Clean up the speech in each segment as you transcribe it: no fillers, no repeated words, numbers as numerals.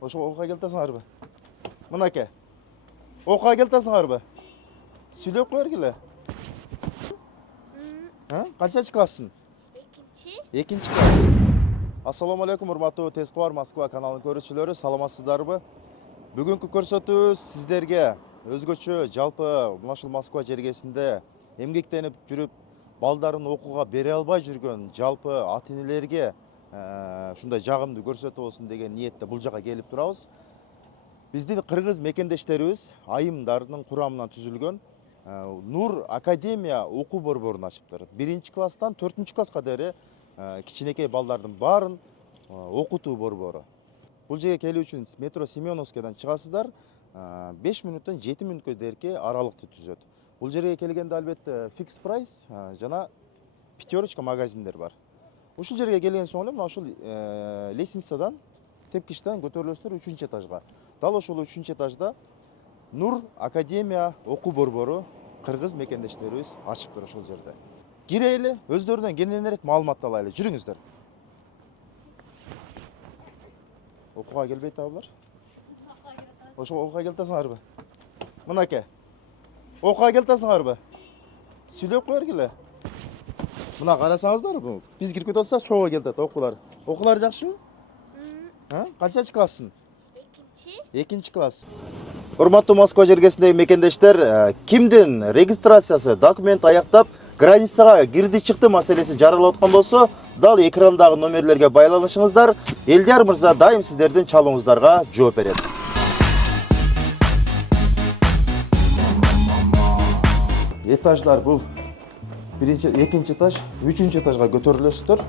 Ошо окуга келтесиңарбы? Мынаке. Окуга келтесиңарбы? Сүйлөп койгиле. Канчанчы классың? Экинчи класс. Ассаламу алейкум, урматтуу Тез кубар Москва каналынын көрүүчүлөрү, саламатсыздарбы? Бүгүнкү көрсөтүүбүз сиздерге өзгөчө жалпы мына ушул Москва жергесинде эмгектенип жүрүп, балдарын окууга бере албай жүргөн жалпы ата энелерге ушундай жагымдуу көрсөтүү болсун деген ниетте бул жака келип турабыз. Биздин кыргыз мекендештерибиз айымдарынын курамынан түзүлгөн Нур Академия окуу борборун ачыптыр. 1-класстан 4-класска дери кичинекей балдардын баарын окутуу борбору. Бул жерге келүү үчүн метро Семеновскийдан чыгасыздар, 5 мүнөттөн 7 мүнөткө дерки аралыкты түзөт. Бул жерге келгенде албетте фикс прайс жана пятерочка магазиндер бар. Ушул жерге келген соң эле мына ушул лестницадан тепкичтен көтөрүлөсүздөр 3-этажга. Дал ошол 3-этажда Нур Академия окуу борбору кыргыз мекендештерибиз ачыптыр ошол жерде. Кирели, өздөрүнөн кененирээк маалымат алайлы. Жүрүңүздөр. Окууга келбейт абылар? Ошо окууга келтесиңарбы? Мынаке. Окууга келтесиңарбы? Сүйлөп койгиле. Мына карасаңыздар, биз кирип кетип атсак чогуу келтет окуулар. Окуулар жакшыбы? Канчанчы классың? Экинчи класс. Урматтуу Москва жергесиндеги мекендештер, кимдин регистрациясы, документ аяктап, границага кирди чыкты маселеси жаралып аткан болсо, дал экрандагы номерлерге байланышыңыздар. Элдияр мырза дайым сиздердин чалууңуздарга жооп берет. Этаждар бул 2-нчи этаж, 3-нчи этажга көтөрүлөсүздөр.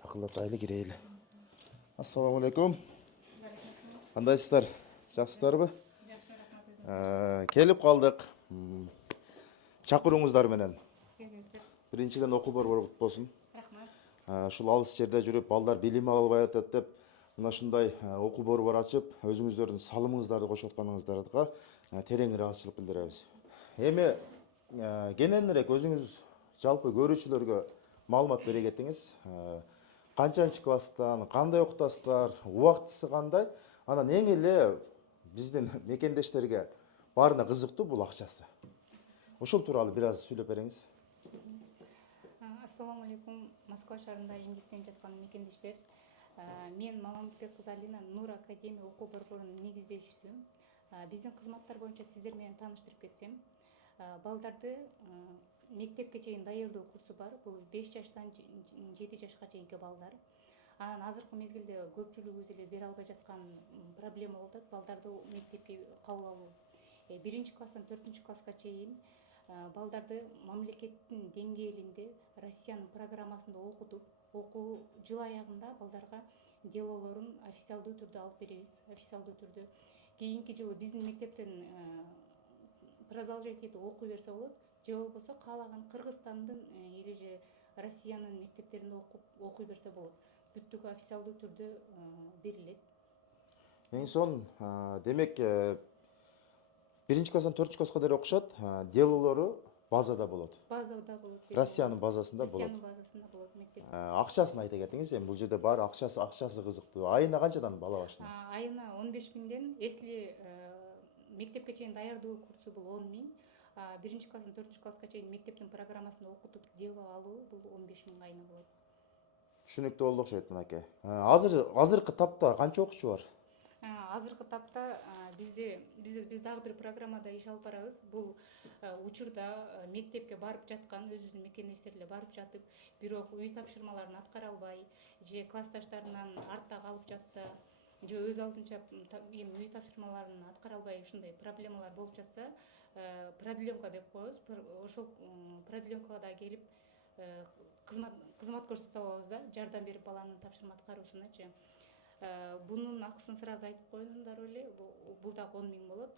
Такылдатайлы кирейли. Ассаламу алейкум. Кандайсыздар? Жакшысыздарбы? Келип калдык. Чакырууңуздар менен. Биринчиден окуу борбору кут болсун. Ушул алыс жерде жүрүп, балдар билим ала албай атат деп, мына ушундай окуу борбор ачып, өзүңүздөрдүн салымыңыздарды кошуп атканыңыздарга терең ыраазычылык билдиребиз. Эми кененирээк өзүңүз жалпы көрүүчүлөргө маалымат бере кетиңиз. Канчанчы класстан, кандай окутасыздар, убактысы кандай? Анан эң эле биздин мекендештерге баарына кызыктуу бул акчасы. Ушул тууралуу бир аз сүйлөп бериңиз. Ассаламу алейкум, Москва шаарында эмгектенип жаткан мекендештер. Мен Маламбек кызы Алина, Нур Академия окуу борборунун негиздөөчүсү. Биздин кызматтар боюнча сиздер менен тааныштырып кетсем, балдарды мектепке чейин даярдоо курсу бар. Бул 5 жаштан 7 жашка чейинки балдар. Анан азыркы мезгилде көпчүлүгүбүз эле бере албай жаткан проблема болуп атат. Балдарды мектепке кабыл алуу. 1-класстан 4-класска чейин балдарды мамлекеттин деңгээлинде Россиянын программасында окутуп, окуу жыл аягында балдарга делолорун официалдуу түрдө алып беребиз. Официалдуу түрдө кийинки жылы биздин мектептен продолжать этип окуй берсе болот. Же болбосо каалаган Кыргызстандын или же Россиянын мектептеринде окуй берсе болот. Бүттүгү официалдуу түрдө берилет. Эң son демек 1-класстан 4-класска дери окушат, делолору базада болот. Базада болот. Россиянын базасында болот. Россиянын базасында болот мектеп. Акчасын айта кетиңиз, эми бул жерде бар акчасы кызыктуу. Айына канчадан бала башына? Айына 15 миңден, если мектепке чейин даярдоо курсу бул 10 миң, 1-класстан 4-класска чейин мектептин программасында окутуп дело алуу бул 15 миң айына болот. Түшүнүктүү болду окшойт мынакей. Азыркы тапта канча окуучу бар? Азыркы тапта биз дагы бир программада иш алып барабыз. Бул учурда мектепке барып жаткан өзүбүздүн мекендештер эле барып жатып, бирок үй тапшырмаларын аткара албай, же классташтарынан артта калып жатса, же өз алдынча үй тапшырмаларын аткара албай ушундай проблемалар болуп жатса, продленка деп коебуз. Ошол продленкага келип кызмат көрсөтүп алабыз да, жардам берип баланын тапшырма аткаруусуначы. Бунун акысын сразу айтып коюңдар эле, бул дагы 10 миң болот.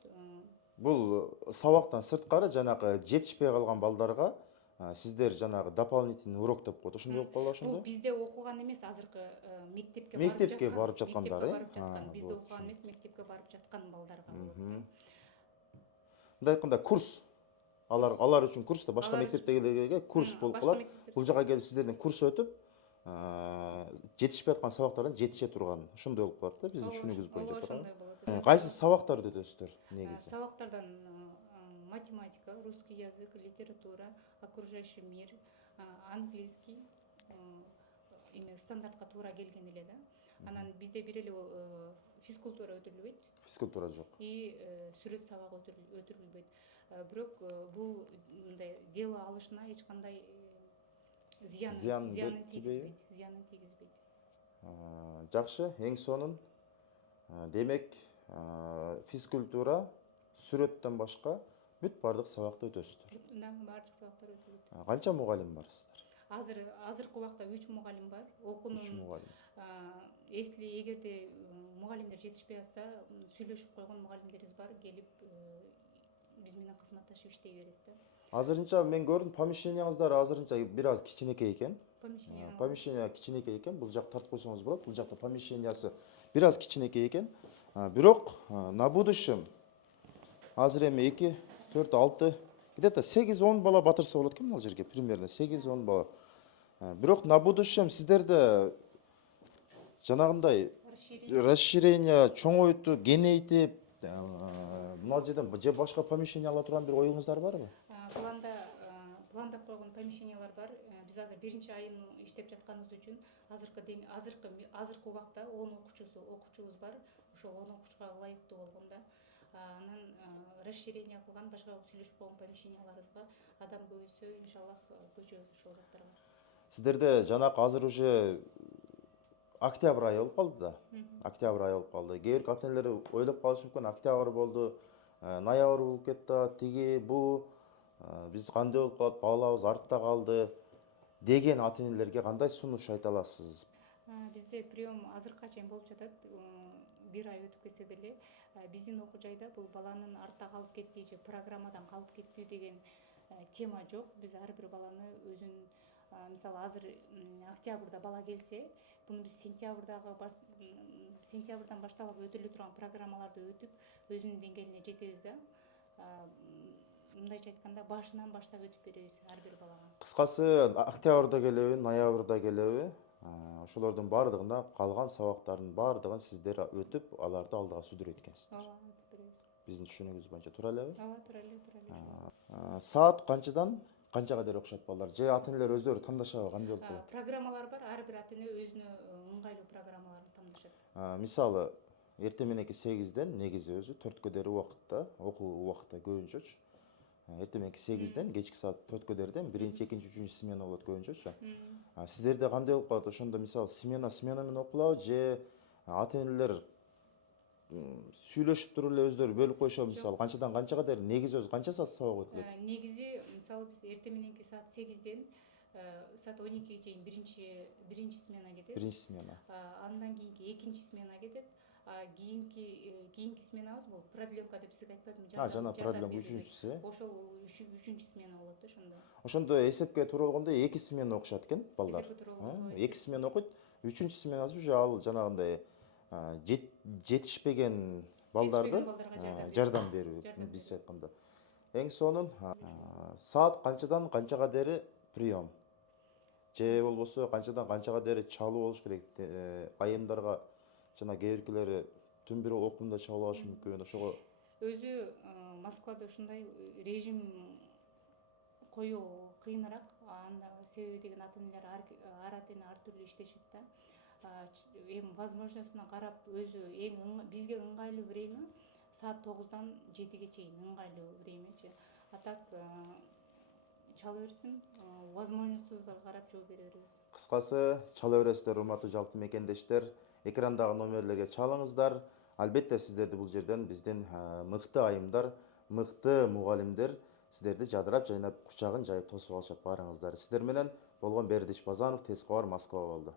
Бул сабактан сырткары жанагы жетишпей калган балдарга сиздер жанагы дополнительный урок деп коет, ошондой болуп калды бул ошондо? бизде окуган эмес, азыркы мектепке Мектепке барып жаткандар, мектепке барып жаткан, бизде болот, окуган эмес, мектепке барып жаткан балдарга болот да. мындай айтканда курс. Алар үчүн курс да, башка Алар үчүн- мектептегилерге курс болуп башка калат. мектептер Бул жака келип сиздерден курс өтүп, жетишпей аткан сабактардан жетише турган, ошондой болуп калат да биздин түшүнүгүбүз боюнча, ооба, туурабы? ошондой болот. Кайсы сабактарды өтөсүздөр негизи? Сабактардан математика, русский язык, литература, окружающий мир, английский, эме стандартка туура келген эле да. Анан бизде бир эле физкультура өтүлбөйт Физкультура жок. и сүрөт сабагы өтүрүлбөйт. Бирок бул мындай дело алышына эч кандай зыянын тийгизбейт. Жакшы, эң сонун. Демек, физкультура, сүрөттөн башка бүт бардык сабакты өтөсүздөр. Бардык сабактар өтүлөт. Канча мугалим бар сиздер? Азыркы убакта 3 мугалим бар. Окуунун 3 мугалим. Если эгерде мугалимдер жетишпей атса, сүйлөшүп койгон мугалимдерибиз бар, келип биз менен кызматташып иштей берет да. Азырынча мен көрдүм, помещениеңиздар азырынча бир аз кичинекей экен. Помещение кичинекей экен. Бул жак тартып койсоңуз болот. Бул жакта помещениясы бир аз кичинекей экен. Бирок на будущем азыр эми 2, 4, 6, где-то 8-10 бала батырса болот экен бул жерге, примерно 8-10 бала. Бирок на будущем сиздерде жанагындай расширение, чоңойтуп, кеңейтип, мына жерден же башка помещение ала турган бир оюңуздар барбы? Пландап койгон помещениялар бар. Биз азыр биринчи айын иштеп жатканыбыз үчүн азыркы убакта 10 окуучубуз бар. Ошол 10 окуучуга ылайыктуу болгондо анан расширение кылган, башка сүйлөшүп койгон помещенияларыбызга адам көбөйсө, иншаллах көчөбүз ошол жактарга. Сиздерде жанакы азыр уже октябрь айы болуп калды да. Октябрь айы болуп калды. Кээ бир ата-энелер ойлоп калышы мүмкүн, октябрь болду, ноябрь болуп кетти, тиги бу биз кандай болуп калат, балабыз артта калды деген ата-энелерге кандай сунуш айта аласыз? Бизде прием азыркыга чейин болуп жатат. Бир ай өтүп кетсе деле, биздин окуу жайда бул баланын артта калып кетти же программадан калып кеттүү деген тема жок. Биз ар бир баланы өзүнүн, мисалы азыр октябрда бала келсе, буну биз сентябрдан башталып өтүлө турган программаларды өтүп, өзүнүн деңгээлине жетебиз да. Мындайча айтканда, башынан баштап өтүп беребиз ар бир балага. Кыскасы, октябрда келеби, ноябрда келеби, ошолордун бардыгына калган сабактардын бардыгын сиздер өтүп, аларды алдыга сүрдүрөт экенсиздер. Ооба, өтүп беребиз. Биздин түшүнүгүбүз боюнча туура элеби? Ооба, туура эле. Саат канчадан канчага дейин окушат балдар? Же ата-энелер өздөрү тандашабы, кандай болуп калат? Программалар бар, ар бир ата-эне өзүнө ыңгайлуу программаларды тандашат. Мисалы, эртең мененки 8-ден негизи өзү 4кө дейин убакытта, окуу убакыты көбүнчөчү. Эртең мененки 8-ден кечки саат 4кө дейин биринчи, экинчи, үчүнчү смена болот көбүнчөчү. Сиздерде кандай болуп калат? Ошондо мисалы смена менен окулабы же ата-энелер сүйлөшүп туруп эле өздөрү бөлүп коюшабы? Мисалы канчадан канчага дейин негизи өзү канча саат сабак өтүлөт? Негизи, мисалы биз эртең мененки саат 8-ден саат 12ге чейин биринчи смена кетет. Биринчи смена. Андан кийинки экинчи смена кетет. Кийинки сменабыз бул продленка деп сизге айтпадымбы? Жана продленка үчүнчүсү. Ошол үчүнчү смена болот да ошондо. Ошондо эсепке туура болгондо 2 смена окушат экен балдар. Эсепке туура болгондо 2 смена окуйт. Үчүнчү сменасы уже ал жанагындай жетишпеген балдарды жардам берүү, бизче айтканда. Эң сонун саат канчадан канчага дейин прием? Же болбосо канчадан канчага дейин чалуу болуш керек? Айымдарга жана кээ биркилери түн бир окуумда чалып алышы мүмкүн. Ошого өзү Москвада ушундай режим коюу кыйыныраак. Себеби деген ата-энелер ар ата-эне ар түрдүү иштешет да. Эми возможностуна карап өзү бизге ыңгайлуу время саат 9-дан 7-ге чейин ыңгайлуу времячи. А так чала берсин, возможностубузга карап жооп бере беребиз. Кыскасы, чала бересиздер, урматтуу жалпы мекендештер. Экрандагы номерлерге чалыңыздар. Албетте сиздерди бул жерден биздин мыкты айымдар, мыкты мугалимдер сиздерди жадырап жайнап кучагын жайып тосуп алышат баарыңыздарды. Сиздер менен болгон Бердиш Базанов, Тез кабар, Москва болду.